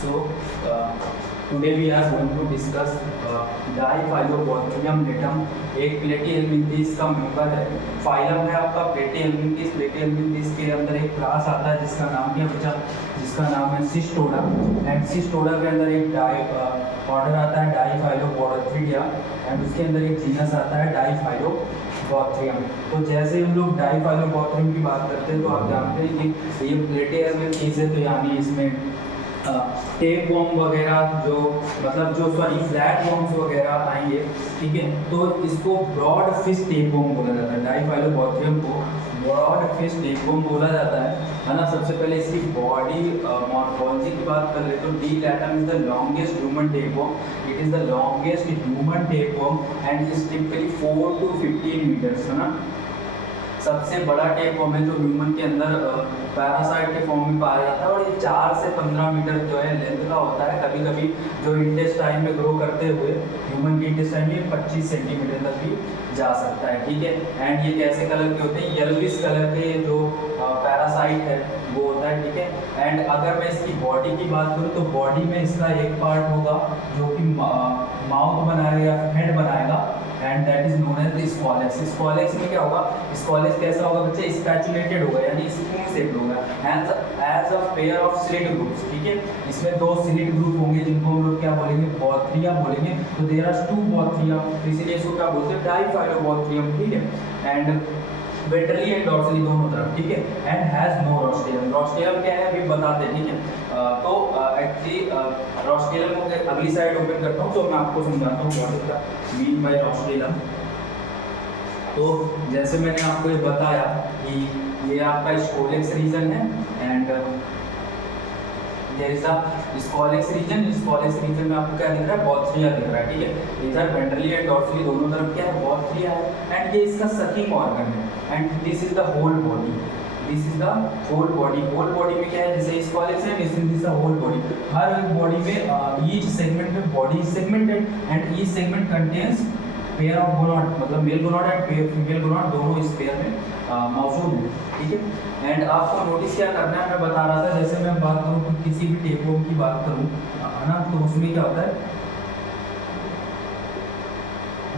So today we are going to discuss diphyllobothrium latum. एक platyhelminthes का member है, phylum है आपका प्लेटीहेल्मिन्थीस। प्लेटीहेल्मिन्थीस के अंदर एक क्लास आता है जिसका नाम क्या बचा, जिसका नाम है सिस्टोडा। एंड सिस्टोडा के अंदर एक ऑर्डर आता है डाइफाइलोबॉथरिडिया एंड उसके अंदर एक जीनस आता है डाइफाइलोबॉथरियम। तो जैसे हम लोग डाइफाइलोबॉथरियम की बात करते हैं तो आप जानते हैं कि ये प्लेटीहेल्मिन्थीस है, तो यानी इसमें टेप वॉर्म वगैरह जो फ्लैट वॉर्म्स वगैरह आएंगे, ठीक है। तो इसको ब्रॉड फिश टेप वॉर्म बोला जाता है, डाइफाइलोबॉथरियम को ब्रॉड फिश टेप वॉर्म बोला जाता है ना। सबसे पहले इसकी बॉडी मॉर्फोलॉजी की बात कर ले तो D latum is the longest human tape worm. It is the longest human tape worm and is typically 4 to 15 meters, है ना। सबसे बड़ा टेप वॉर्म है जो ह्यूमन के अंदर पैरासाइट के फॉर्म में पाया जाता है, और ये 4 से 15 मीटर जो है लेंथ का होता है। कभी कभी जो इंटेस्टाइन में ग्रो करते हुए ह्यूमन के इंटेस्टाइन में 25 सेंटीमीटर तक भी जा सकता है, ठीक है। एंड ये कैसे कलर के होते हैं, येलोविश कलर के जो पैरासाइट है वो होता है, ठीक है। एंड अगर मैं इसकी बॉडी की बात करूँ तो बॉडी में इसका एक पार्ट होगा जो कि माउथ बनाएगा या हेड बनाएगा, and that is known as scolex. Scolex में क्या होगा, स्क्वालेक्स कैसा होगा बच्चे, स्पैचुलेटेड होगा यानी स्पून शेप्ड होगा as a pair of slit grooves, ठीक है। इसमें 2 स्लिट ग्रुप होंगे जिनको हम लोग क्या बोलेंगे, बॉथरिया बोलेंगे। तो देयर आर 2 बॉथरिया, तो इसीलिए इसको क्या बोलते हैं, डाइफाइलोबॉथरियम, ठीक है। एंड वेंट्रली एंड डॉर्सली दोनों तरफ, ठीक है। And has no rostellum. Rostellum क्या है अभी बताते हैं, ठीक है। तो एक्चुअली रोस्टेलम को अगली साइड ओपन करता हूँ तो मैं आपको समझाता हूँ what is the mean by rostellum. तो जैसे मैंने आपको ये बताया कि ये आपका स्कोलेक्स रीजन है and there is the scolex region. Scolex region में आपको क्या दिख रहा है, बॉथरिया दिख रहा है, ठीक है। इधर वेंट्रली एंड डॉर्सली दोनों तरफ क्या है, बॉथरिया है। एंड ये इसका सकिंग ऑर्गन है and this is the whole body. This is the whole body. Whole body में क्या है, जैसे स्क्वालेक्स है, this is the whole body. हर एक बॉडी में ईच सेगमेंट में body is segmented and each segment contains pair of gonad, मतलब male gonad and female gonad दोनों इस पेयर में मौजूद है, ठीक है। एंड आपको नोटिस क्या करना है, मैं बता रहा था जैसे मैं बात करूँ कि किसी भी टेप वॉर्म की बात करूँ, है ना, तो उसमें क्या होता है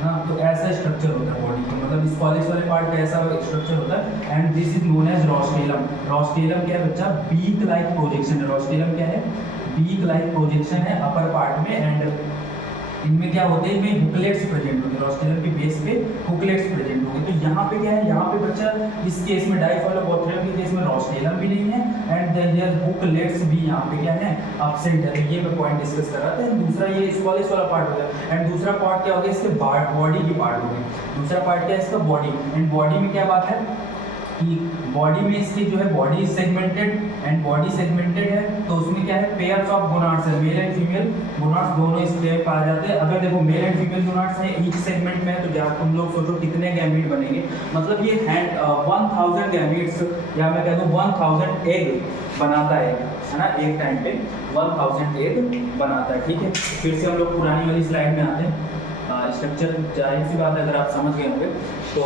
ना, तो ऐसा स्ट्रक्चर होता है बॉडी का, मतलब स्क्वालेक्स वाले पार्ट का ऐसा स्ट्रक्चर होता है। And this is known as rostellum. Rostellum क्या है बच्चा, बीक लाइक प्रोजेक्शन है। रोस्टेलम क्या है, बीक लाइक प्रोजेक्शन है अपर पार्ट में। एंड इनमें क्या होते हैं, इनमें हुकलेट्स प्रेजेंट होंगे, रोस्टेलम के बेस पे हुकलेट्स प्रेजेंट होंगे। तो यहाँ पे क्या है, यहाँ पे बच्चा इस केस में डाइफाइलोबॉथरियम के केस में रोस्टेलम भी नहीं है एंड देयर हुकलेट्स भी यहाँ पे क्या है, एब्सेंट है। तो ये मैं पॉइंट डिस्कस कर रहा था। दूसरा ये स्क्वालेक्स वाला पार्ट हो गया एंड दूसरा पार्ट क्या हो गया, इसके बॉडी की पार्ट हो गई। दूसरा पार्ट क्या है इसका, बॉडी। एंड बॉडी में क्या बात है कि बॉडी में इसकी जो है body segmented and body segmented है, तो उसमें क्या है, पेयर्स ऑफ गोनाड्स है, मेल एंड फीमेल गोनाड्स दोनों इस पेयर पाए जाते हैं। अगर देखो मेल एंड फीमेल गोनाड्स है ईच सेगमेंट में, तो क्या तुम लोग सोचो कितने गैमीट बनेंगे, मतलब ये 1000 गैमीट्स या मैं कह दूं 1000 एग बनाता है ना, एक टाइम पे 1000 एग बनाता है, ठीक है। फिर से हम लोग पुरानी वाली स्लाइड में आते हैं। स्ट्रक्चर जाहिर सी बात है अगर आप समझ गए होंगे, तो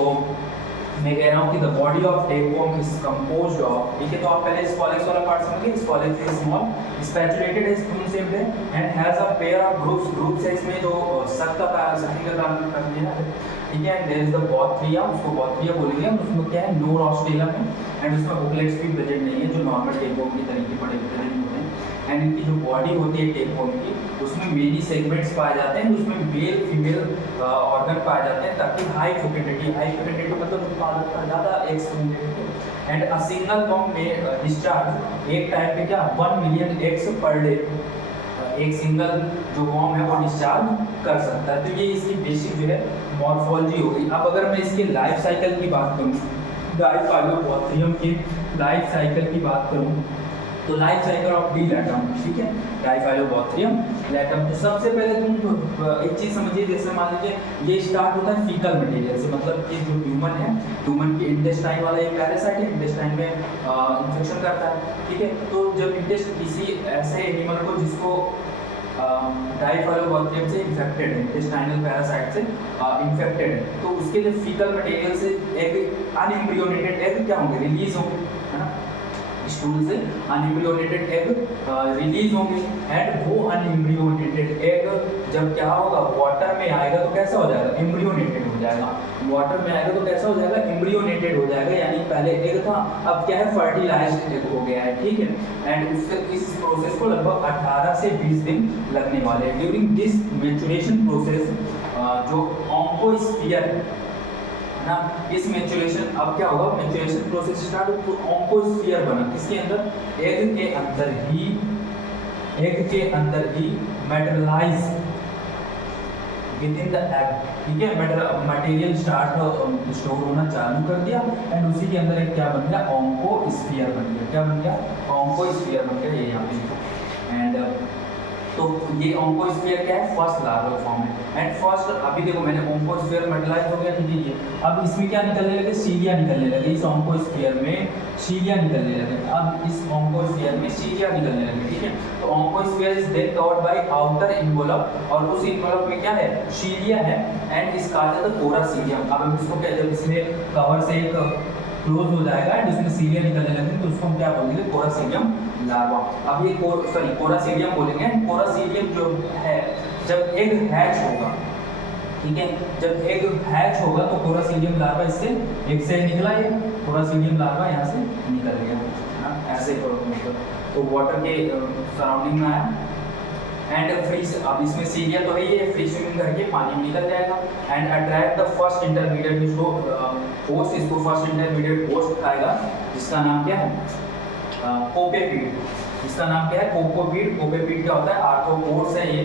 मैं कह रहा हूँ कि the body of tape worm is composed of, ठीक है। तो आप पहले स्क्वालेक्स वाला पार्ट समझिए। स्क्वालेक्स इज स्मॉल, स्पैचुलेटेड है, स्पून शेप्ड है and has a pair of groups है इसमें जो सकिंग का काम करती है, ठीक है। देयर इज द बॉथरिया, उसको बॉथरिया बोलेंगे। उसमें क्या है, नो रोस्टेलम है एंड उसमें हुकलेट्स भी प्रेजेंट नहीं है जो नॉर्मल टेप वॉर्म की तरीके पड़े प्रेजेंट होते हैं। एंड इनकी जो बॉडी होती है टेप वॉर्म की, उसमें मेनी सेगमेंट्स पाए जाते हैं, उसमें मेल फीमेल ऑर्गन पाए जाते हैं ताकि हाई फेकेंडिटी मतलब उत्पादकता ज़्यादा एक्स एंड अ सिंगल वॉर्म में डिस्चार्ज एक टाइम पे क्या 1 मिलियन एग्स पर डे, एक सिंगल जो वॉर्म है वो डिस्चार्ज कर सकता है। तो ये इसकी बेसिक जो है मॉर्फोलॉजी होगी। अब अगर मैं इसके लाइफ साइकिल की बात करूँ, डाइफाइलोबॉथरियम के लाइफ साइकिल की बात करूँ, तो लाइफ साइकिल ऑफ डी लैटम, ठीक है, डाइफाइलोबॉथरियम लैटम। तो सबसे पहले तुम एक चीज़ समझिए, जैसे मान लीजिए ये स्टार्ट होता है फीकल मटेरियल से, मतलब कि जो ह्यूमन है, ह्यूमन की इंटेस्टाइन वाला एक पैरासाइट है, इंटेस्टाइन में इन्फेक्शन करता है, ठीक है। तो जब किसी ऐसे एनिमल को जिसको डाइफाइलोबॉथरियम से इन्फेक्टेड है, इंटेस्टाइनल पैरासाइट से इन्फेक्टेड है, तो उसके जो फीकल मटेरियल से एग अनएम्ब्रियोनेटेड एग क्या होंगे, रिलीज होंगे, है ना। स्टूल से अनएम्ब्रियोनेटेड एग रिलीज होंगे एंड वो अनएम्ब्रियोनेटेड एग जब क्या होगा वाटर में आएगा तो कैसा हो जाएगा, एम्ब्रियोनेटेड हो जाएगा। वाटर में आएगा तो कैसा हो जाएगा, एम्ब्रियोनेटेड हो जाएगा, यानी पहले एग था अब क्या है फर्टिलाइज्ड एग हो गया है, ठीक है। एंड उससे इस प्रोसेस को लगभग 18 से 20 दिन लगने वाले हैं। ड्यूरिंग दिस मैच्योरेशन प्रोसेस जो ऑन्कोस्फीयर है ना, इस मैच्योरेशन अब क्या होगा, मैच्योरेशन प्रोसेस स्टार्ट हो तो ऑन्कोस्फीयर बना, किसके अंदर, एग के अंदर ही metalize within the egg, ठीक है। मटेरियल स्टोर होना चालू कर दिया एंड उसी के अंदर एक क्या बन गया, ऑन्कोस्फीयर बन गया। क्या बन गया, ऑन्कोस्फीयर बन गया, ये यहाँ पे। एंड तो ये ऑन्कोस्फीयर क्या है, फर्स्ट लार्वल फॉर्म है। एंड फर्स्ट अभी देखो मैंने ऑन्कोस्फीयर मेटलाइज हो गया, ठीक है। ये अब इसमें क्या निकलने लगे, सीलिया निकलने लगे, इस ऑन्कोस्फीयर में सीलिया निकलने लगे। अब इस ऑन्कोस्फीयर में सीलिया निकलने लगे, ठीक है। तो oncosphere is then covered by outer envelope, और उस इन्वॉल्व में क्या है, सीलिया है एंड इसका आता है कोरा सीलियम। अब हम इसको क्या, जब इसमें कवर से एक क्लोज हो जाएगा एंड उसमें सीलिया निकलने लगेंगे तो उसको हम क्या बोलेंगे, कोरासीडियम लार्वा। अब ये कोरासीडियम बोलेंगे। कोरासीडियम जो है जब एग हैच होगा, ठीक है, जब एग हैच होगा तो कोरासीडियम लार्वा इससे एग से निकला, ये कोरासीडियम लार्वा यहाँ से निकल गया, है ना, ऐसे मतलब तो वाटर के सराउंडिंग में आया एंड फ्री। अब इसमें सीलिया तो है, ये फ्री स्विमिंग करके पानी में निकल जाएगा and attract the first intermediate जिसको होस्ट, इसको फर्स्ट इंटरमीडिएट होस्ट खाएगा जिसका नाम क्या है, कोपेपीड। इसका नाम क्या है, कोकोपीड। कोपेपीड क्या होता है, आर्थ्रोपोड्स है ये,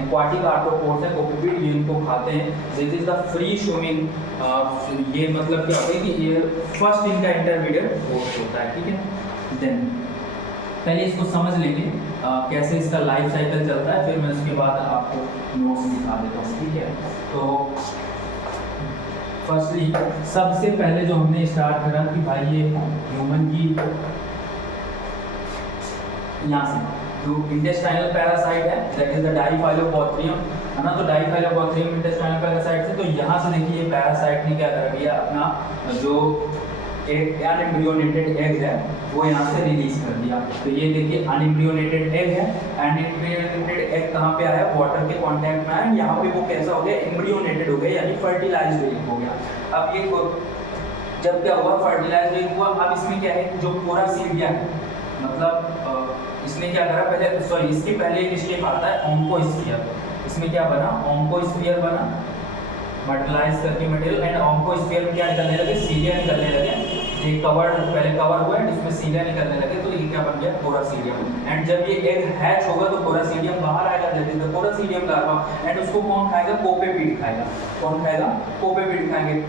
एक्वाटिक आर्थ्रोपोड्स है कोपेपीड, ये इनको खाते हैं। This is the free swimming, ये मतलब क्या होता है कि ये फर्स्ट इनका इंटरमीडिएट होस्ट होता है, ठीक है। देन पहले इसको समझ लेंगे कैसे इसका लाइफ साइकिल चलता है, फिर मैं उसके बाद आपको नोट्स दिखा देता हूँ, ठीक है। तो फर्स्टली सबसे पहले जो हमने स्टार्ट करा कि भाई ये ह्यूमन की यहाँ से जो इंटेस्टाइनल पैरासाइट है दैट इज द डाइफाइलोपॉथरियम, है ना। तो डाइफाइलोपॉथरियम इंटेस्टाइनल पैरासाइट से, तो यहाँ से देखिए ये पैरासाइट ने क्या कर दिया, अपना जो एक अनएम्ब्रियोनेटेड एग है वो यहाँ से रिलीज कर दिया। तो ये देखिए अनएम्ब्रियोनेटेड एग है, अनएम्ब्रियोनेटेड एग कहाँ पे आया, वाटर के कांटेक्ट में आया, यहाँ पे वो कैसा हो गया, एम्ब्रियोनेटेड हो गया, यानी फर्टिलाइज्ड एग हो गया। अब ये जब क्या हुआ, फर्टिलाइज्ड एग हुआ, अब इसमें क्या है, जो कोरासीडिया है, मतलब इसने क्या करा, पहले सॉरी इसके पहले एक स्टेप आता है ऑन्कोस्फीयर। इसमें क्या बना, ऑन्कोस्फीयर बना, मर्टलाइज करके मटेरियल एंड ऑन्कोस्फीयर में क्या निकलने लगे, सीलिया निकलने लगे। ये कवर्ड, पहले कवर हुआ एंड इसमें सीलिया निकलने लगे, तो ये क्या बन गया, कोरासीडियम। एंड जब ये एग हैच होगा तो कोरासीडियम बाहर आएगा, that is the coracidium larva. And उसको कौन खाएगा, कोपेपीड खाएगा। कौन खाएगा, कोपेपीड खाएंगे।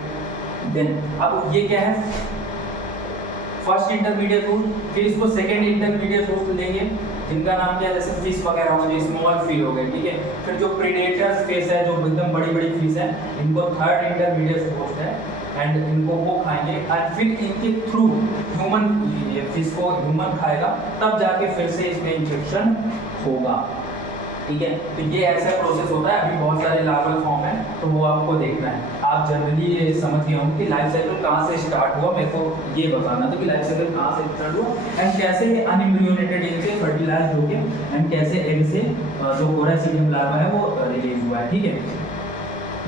देन अब ये क्या है, फर्स्ट इंटरमीडिएट होस्ट, फिर इसको सेकंड इंटरमीडिएट होस्ट लेंगे जिनका नाम क्या है, जैसे फिश वगैरह हो गए, स्मॉल फिश हो गए, ठीक है। फिर जो प्रेडेटर्स फिश है, जो एकदम बड़ी बड़ी फिश है, इनको थर्ड इंटरमीडिएट होस्ट है एंड इनको वो खाएंगे एंड फिर इनके थ्रू ह्यूमन, ये फिश को ह्यूमन खाएगा, तब जाके फिर से इसमें इन्फेक्शन होगा, ठीक है। तो ये ऐसा प्रोसेस होता है। अभी बहुत सारे लार्वल फॉर्म है तो वो आपको देखना है। आप जनरली ये समझ गए होंगे कि लाइफ साइकिल कहाँ से स्टार्ट हुआ, मेरे को ये बताना था कि लाइफ साइकिल कहाँ से स्टार्ट हुआ एंड कैसे ये अनएम्ब्रियोनेटेड एग से फर्टिलाइज हो गए एंड कैसे एग से जो कोरासीडियम लार्वा है वो रिलीज हुआ है, ठीक है।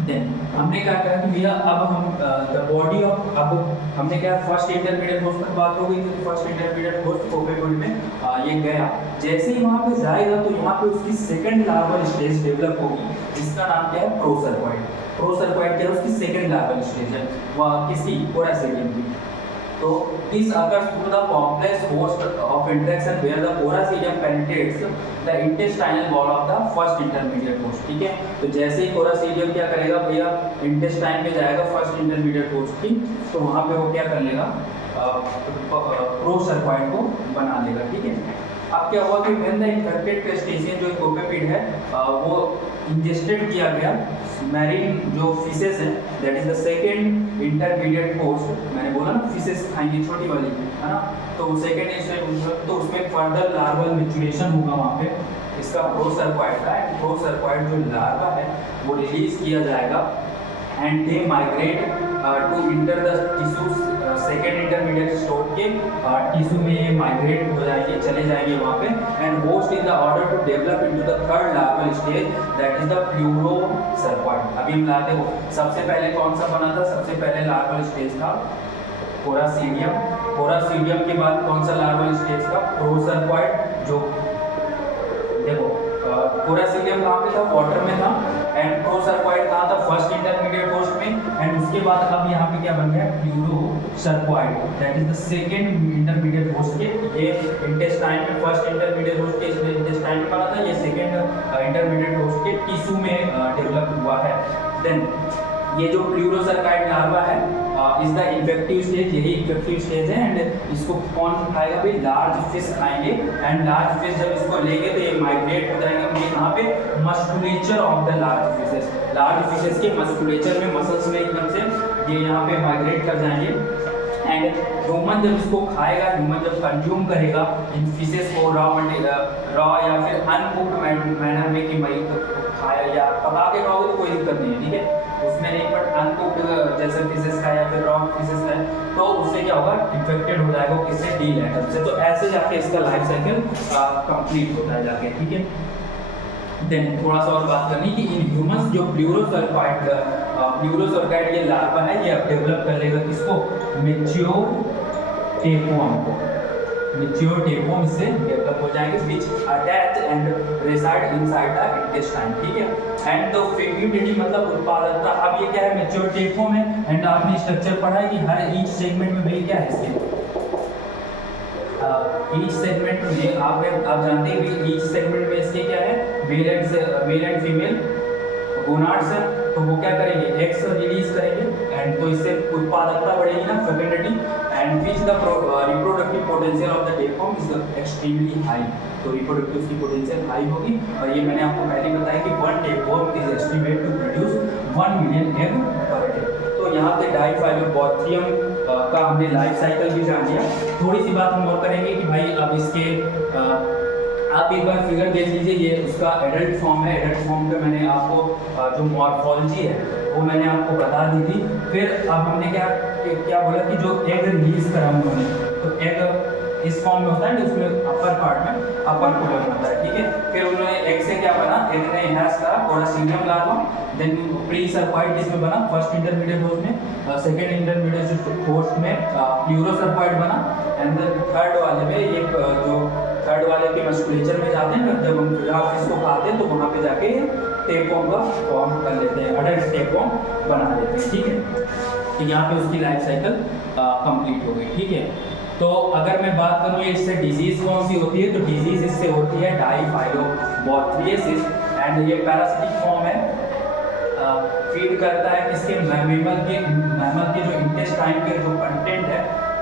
देन हमने क्या कहा कि भैया अब हम द बॉडी ऑफ, अब हमने क्या फर्स्ट इंटरमीडिएट होस्ट की बात हो गई, तो फर्स्ट इंटरमीडिएट होस्ट कोपेपीड में ये गया, जैसे ही वहाँ पे जाएगा तो यहाँ पे उसकी सेकंड लार्वल स्टेज डेवलप होगी जिसका नाम क्या है, प्रोसर्कॉइड। प्रोसर्कॉइड क्या है, उसकी सेकंड लार्वल स्टेज है वह किसकी, कोरासीडियम की। तो this occurs through the complex host of interaction where the coracidium penetrates the intestinal wall of the first intermediate host, ठीक है। तो जैसे ही कोरासीडियम क्या करेगा भैया, इंटेस्टाइन में जाएगा फर्स्ट इंटरमीडिएट होस्ट की, तो वहाँ पे वो क्या कर लेगा, प्रोसर्कॉइड को बना लेगा, ठीक है। अब क्या हुआ कि व्हेन द इन्फेक्टेड क्रस्टेशियन जो कोपेपीड है वो इंजेस्टेड किया गया मैरीन जो फिशेस है, that is the second intermediate host. मैंने बोला ना फिशेस खाएंगे छोटी वाली, है ना, तो सेकंड, तो उसमें फर्दर लार्वल मैच्योरेशन होगा वहाँ पे इसका प्रोसर्कॉइड का। प्रोसर्कॉइड जो लार्वा है वो रिलीज किया जाएगा and they migrate to enter the second intermediate store के टिश्यू में माइग्रेट हो जाएंगे, चले जाएंगे वहाँ पे, and host in the order to develop into the third larval stage that is the plerocercoid. अभी हम लाते हो, सबसे पहले कौन सा बना था, सबसे पहले लार्वल स्टेज था कोरासीडियम, कोरासीडियम के बाद कौन सा लार्वल स्टेज था, प्रोसर्पॉइड। जो देखो कोरासीडियम कहाँ पे था, वाटर में था, एंड प्रोसर्पॉइड कहाँ था, फर्स्ट इंटरमीडिएट होस्ट में, एंड उसके बाद अब यहाँ पे क्या बन गया, plerocercoid that is the second intermediate host के। ये इंटेस्टाइन में फर्स्ट इंटरमीडिएट होस्ट के इसमें इंटेस्टाइन में बना था, ये सेकेंड इंटरमीडिएट होस्ट के टिश्यू में डेवलप हुआ है। देन ये जो प्लूरोसर्काइड लार्वा है इज द इन्फेक्टिव स्टेज, यही इन्फेक्टिव स्टेज है, एंड इसको कौन खाएगा भाई, लार्ज फिश खाएंगे, एंड लार्ज फिश जब इसको लेंगे तो ये माइग्रेट हो जाएगा यहाँ पे musculature of the large fishes, large fishes के मस्कुलेचर में, मसल्स में एकदम से ये यहाँ पे माइग्रेट कर जाएंगे, एंड ह्यूमन जब इसको खाएगा, ह्यूमन जब कंज्यूम करेगा इन फिशेस को रॉ या फिर अनकुक्ड मैनर में, कि भाई तो खाया या पका के खाओगे तो कोई दिक्कत नहीं है, ठीक है, उसमें नहीं, बट अनकुक्ड जैसे फिशेस का या फिर रॉ फिशेस का है तो उससे क्या होगा, इन्फेक्टेड हो जाएगा किससे, डी लैंडर से। तो ऐसे जाके इसका लाइफ साइकिल कंप्लीट होता है जाके, ठीक है। देन थोड़ा सा और बात करनी कि इन ह्यूमंस जो प्लूरोसर्काइड ये लार्वा है, ये अब डेवलप कर लेगा किसको, मैच्योर टेपवर्म को, मैच्योर टेपवर्म इससे डेवलप हो जाएंगे, which attach and reside inside the intestine, ठीक है। एंड द फेक्यूलिटी मतलब उत्पादकता, अब ये क्या है, मैच्योर टेपवर्म है, एंड आपने स्ट्रक्चर पढ़ा है कि हर ईच सेगमेंट में भाई क्या है इसके, ईच सेगमेंट में आप जानते हैं कि ईच सेगमेंट में इसके क्या है, मेल एंड फीमेल गोनाड्स है, तो वो क्या करेंगे, एग्स रिलीज करेंगे, एंड तो इससे उत्पादकता बढ़ेगी ना, fertility, and which the reproductive potential of the tapeworm is extremely high, तो रिप्रोडक्टिव की पोटेंशियल हाई होगी। और ये मैंने आपको पहले बताया कि one tapeworm is estimate to produce 1 million egg per day. तो यहाँ पे डाइफाइलोबॉथरियम का हमने लाइफ साइकिल भी जान लिया। थोड़ी सी बात हम और करेंगे कि भाई अब इसके आप एक बार फिगर देख लीजिए, ये उसका एडल्ट फॉर्म है, एडल्ट फॉर्म पे मैंने आपको जो मॉर्फोलॉजी है वो मैंने आपको बता दी थी। फिर अब हमने क्या बोला कि जो एग रिलीज करा उन्होंने, तो एग इस फॉर्म में होता है, उसमें अपर पार्ट में अपर कोलन होता है, ठीक है। फिर उन्होंने एग से क्या बना, एग ने हैज करा कोरासीडियम लार्वा, देन प्रीसर्पॉइड जिसमें बना फर्स्ट इंटरमीडिएट होस्ट में, सेकेंड इंटरमीडिएट होस्ट में प्लूरोसर्पॉइड बना, एंड देन थर्ड वाले में ये जो थर्ड वाले के मस्कुलेचर में जाते हैं ना, जब हम फिश को खाते हैं तो वहाँ पे जाके टेपवर्म का फॉर्म कर लेते हैं, अडल्ट टेपवर्म बना लेते हैं, ठीक है। तो यहाँ पे उसकी लाइफ साइकिल कंप्लीट हो गई, ठीक है। तो अगर मैं बात करूँ ये इससे डिजीज कौन सी होती है, तो डिजीज इससे होती है डाइफाइलोबॉथरियोसिस, एंड ये पैरासिटिक फॉर्म है, फीड करता है किसके, मैमल के जो इंटेस्टाइन के जो कंटेंट है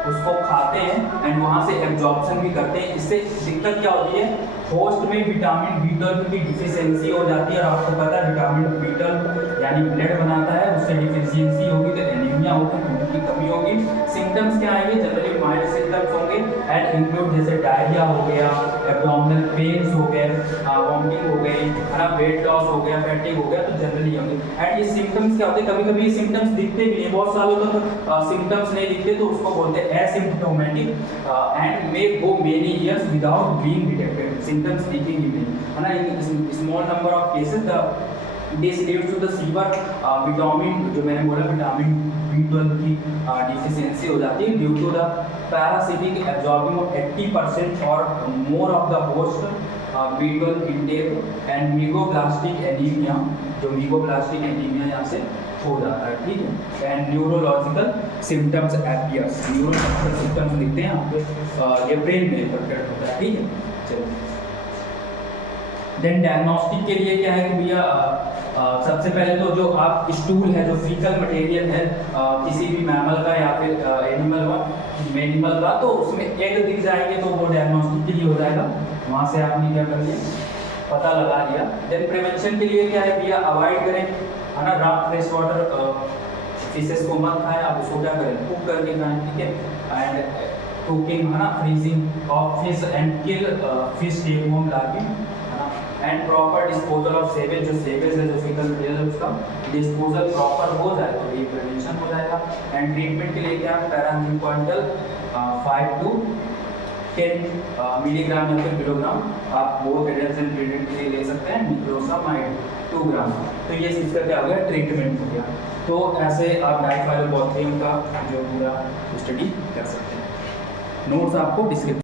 उसको खाते हैं, एंड वहाँ से एब्जॉर्प्शन भी करते हैं। इससे दिक्कत क्या होती है, होस्ट में विटामिन B12 की डिफिशियंसी हो जाती है, और आपको पता है विटामिन B12 यानी ब्लड बनाता है, उससे डिफिशियंसी होगी तो एनीमिया होगी, खून की कमी होगी। सिम्टम्स क्या आएंगे, जनरली माइल्ड सिम्टम्स होंगे, एंड इंक्लूड जैसे डायरिया हो गया, एब्डोमिनल पेन्स हो गए, वॉमिटिंग हो गई, है ना, वेट लॉस हो गया, फैटिग हो गया, तो जनरली होंगे। एंड ये सिम्टम्स क्या होते हैं, कभी कभी ये सिम्टम्स दिखते भी नहीं, बहुत सालों तक सिम्टम्स नहीं दिखते, तो उसको बोलते हैं asymptomatic, and may go many years without being detected, symptoms दिखेंगे नहीं, है ना। In small number of cases this leads to the severe vitamin, जो मैंने बोला विटामिन B12 की डिफिशियंसी हो जाती है due to the parasitic absorbing of 80% और more of the host B12 intake, and megaloblastic anaemia, जो मीगोब्लास्टिक एनीमिया यहाँ से हो जाता है, ठीक है। And neurological symptoms appears, neurological symptoms दिखते हैं यहाँ पे, ये ब्रेन में इफेक्टेड होता है, ठीक है। चलो देन डायग्नोस्टिक के लिए क्या है कि भैया सबसे पहले तो जो आप स्टूल है, जो फीकल मटेरियल है किसी भी मैमल का या फिर एनिमल का, तो उसमें एग दिख जाएंगे तो वो डायग्नोस्टिक के लिए हो जाएगा। वहाँ से आपने क्या कर लिया, पता लगा लिया। देन प्रिवेंशन के लिए क्या है भैया, अवॉइड करें, है ना, रॉ फ्रेश वाटर फिशेस को मत खाएं, आप उसको क्या करें, कुक करके खाएं, ठीक है। एंड कुकिंग, है ना, freezing of fish and kill fish tapeworm लाके, है ना, and proper disposal of sewage, जो सेवेज है, जो फीकल मटेरियल है, उसका डिस्पोजल प्रॉपर हो जाए तो ये प्रिवेंशन हो जाएगा। एंड ट्रीटमेंट के लिए क्या है, पैराथीन क्वांटल 5 to 10 मिलीग्राम या फिर किलोग्राम आप वो डिटर्जेंट ट्रीटमेंट के लिए ले सकते हैं। निक्लोसामाइड 2 ग्राम। तो ये इसका क्या हो गया, ट्रीटमेंट हो गया। तो ऐसे आप डाइफाइलोबैक्टीरियम का जो पूरा स्टडी कर सकते हैं। नोट्स आपको डिस्क्रिप्शन